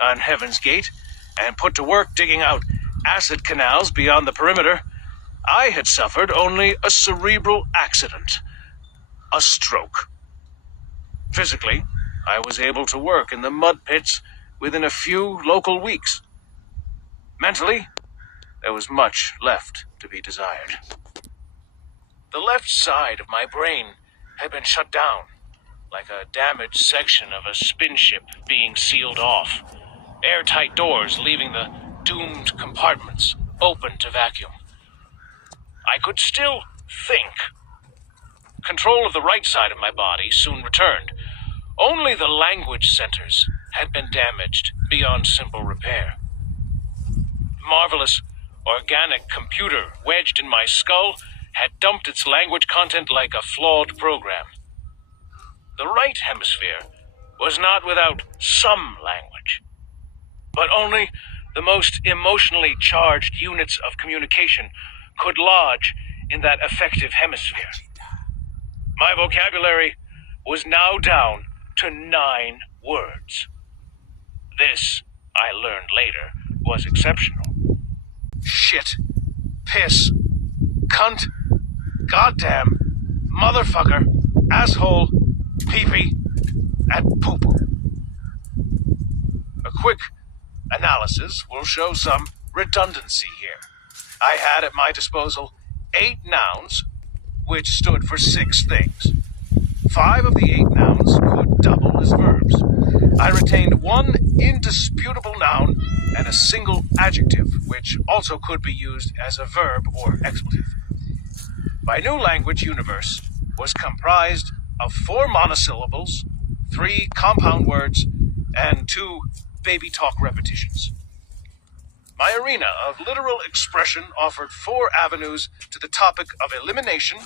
on Heaven's Gate and put to work digging out acid canals beyond the perimeter, I had suffered only a cerebral accident, a stroke. Physically, I was able to work in the mud pits within a few local weeks. Mentally, there was much left to be desired. The left side of my brain had been shut down, like a damaged section of a spin ship being sealed off, airtight doors leaving the doomed compartments open to vacuum. I could still think. Control of the right side of my body soon returned. Only the language centers had been damaged beyond simple repair. Marvelous organic computer wedged in my skull had dumped its language content like a flawed program. The right hemisphere was not without some language, but only the most emotionally charged units of communication could lodge in that affective hemisphere. My vocabulary was now down to 9 words. This, I learned later, was exceptional. Shit, piss, cunt, goddamn, motherfucker, asshole, pee-pee, and poo-poo. A quick analysis will show some redundancy here. I had at my disposal 8 nouns, which stood for 6 things. 5 of the 8 nouns could double as verbs. I retained 1 indisputable noun and a single adjective, which also could be used as a verb or expletive. My new language universe was comprised of 4 monosyllables, 3 compound words, and 2 baby talk repetitions. My arena of literal expression offered 4 avenues to the topic of elimination,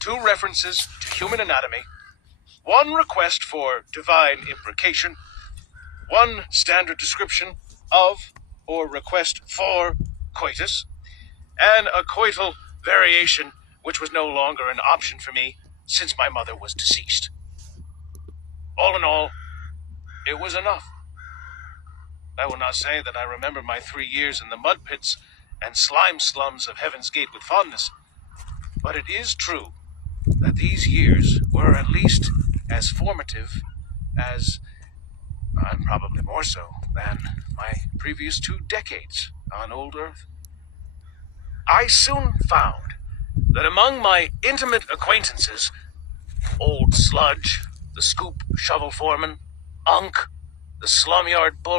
2 references to human anatomy, 1 request for divine imprecation, 1 standard description of or request for coitus, and a coital variation which was no longer an option for me since my mother was deceased. All in all, it was enough. I will not say that I remember my 3 years in the mud pits and slime slums of Heaven's Gate with fondness, but it is true that these years were at least as formative as, and probably more so, than my previous 2 decades on old Earth. I soon found that among my intimate acquaintances, Old Sludge, the scoop shovel foreman, Unk, the slumyard bully,